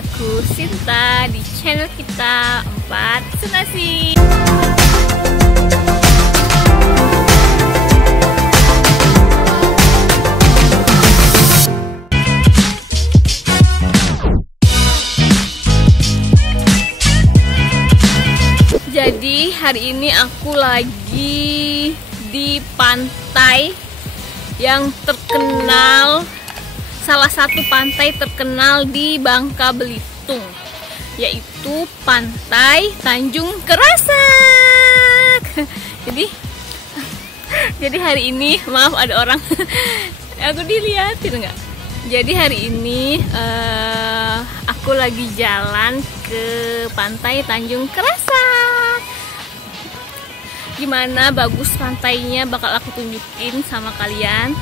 aku Sinta di channel kita 4 Senasi. Jadi hari ini aku lagi di pantai yang terkenal, salah satu pantai terkenal di Bangka Belitung, yaitu Pantai Tanjung Kerasak. Jadi hari ini, maaf ada orang, aku dilihatin nggak? Jadi hari ini aku lagi jalan ke Pantai Tanjung Kerasak. Gimana bagus pantainya bakal aku tunjukin sama kalian.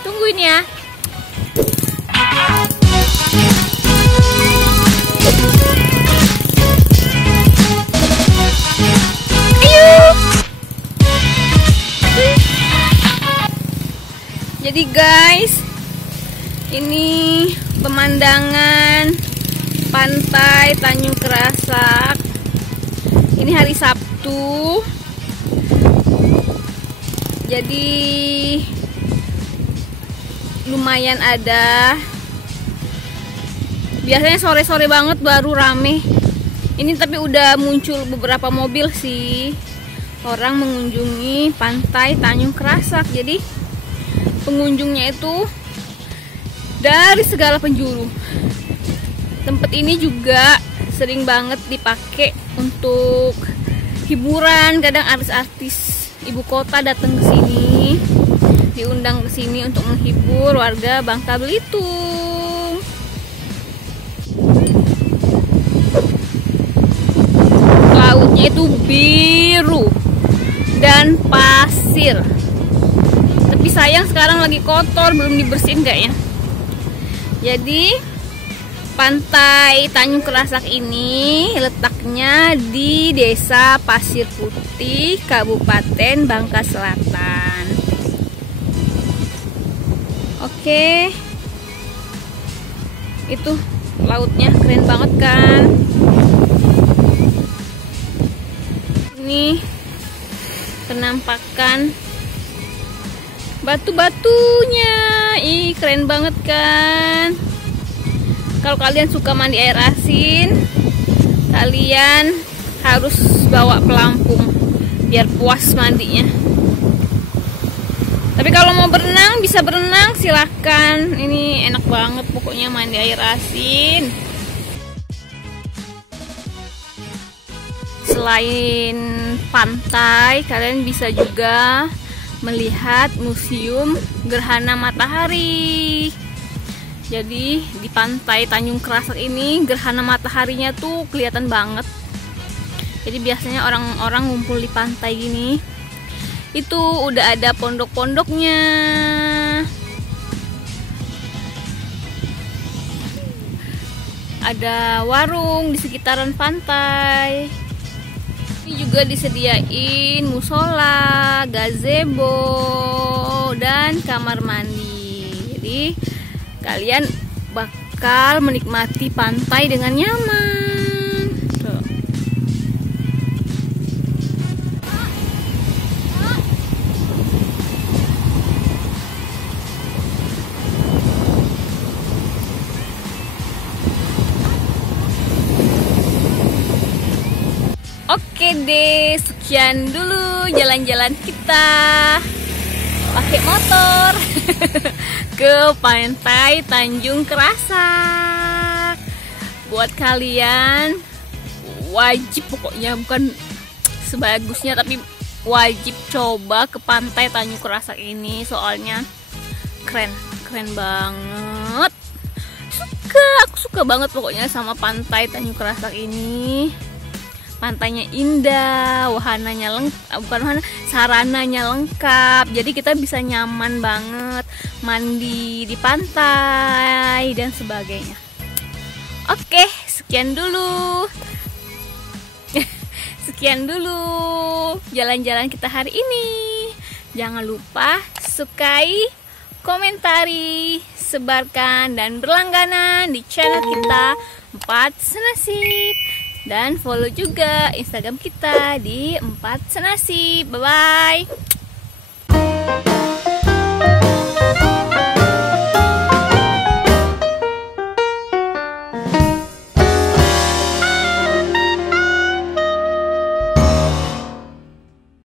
Tungguin ya. Jadi guys, ini pemandangan Pantai Tanjung Kerasak. Ini hari Sabtu. Jadi lumayan ada. Biasanya sore-sore banget baru rame. Ini tapi udah muncul beberapa mobil sih. Orang mengunjungi Pantai Tanjung Kerasak. Jadi pengunjungnya itu dari segala penjuru. Tempat ini juga sering banget dipakai untuk hiburan. Kadang artis-artis ibu kota datang ke sini, diundang ke sini untuk menghibur warga Bangka Belitung. Lautnya itu biru dan pasir. Tapi sayang sekarang lagi kotor, belum dibersihin kayaknya. Jadi Pantai Tanjung Kerasak ini letaknya di Desa Pasir Putih, Kabupaten Bangka Selatan. Oke, itu lautnya keren banget kan? Ini penampakan batu-batunya, ih keren banget kan? Kalau kalian suka mandi air asin, kalian harus bawa pelampung biar puas mandinya. Tapi kalau mau berenang, bisa berenang, silahkan. Ini enak banget pokoknya mandi air asin. Selain pantai, kalian bisa juga melihat museum gerhana matahari. Jadi di Pantai Tanjung Kerasak ini gerhana mataharinya tuh kelihatan banget. Jadi biasanya orang-orang ngumpul di pantai gini, itu udah ada pondok-pondoknya. Ada warung di sekitaran pantai. Ini juga disediain musola, gazebo, dan kamar mandi. Jadi kalian bakal menikmati pantai dengan nyaman. Tuh. Oke deh, sekian dulu jalan-jalan kita pakai motor ke Pantai Tanjung Kerasak. Buat kalian wajib, pokoknya bukan sebagusnya, tapi wajib coba ke Pantai Tanjung Kerasak ini, soalnya keren banget. Aku suka banget pokoknya sama Pantai Tanjung Kerasak ini. Pantainya indah, sarananya lengkap. Jadi kita bisa nyaman banget mandi di pantai dan sebagainya. Oke, sekian dulu. Sekian dulu jalan-jalan kita hari ini. Jangan lupa sukai, komentari, sebarkan dan berlangganan di channel kita 4 Senasib, dan follow juga Instagram kita di 4 Senasib. Bye bye.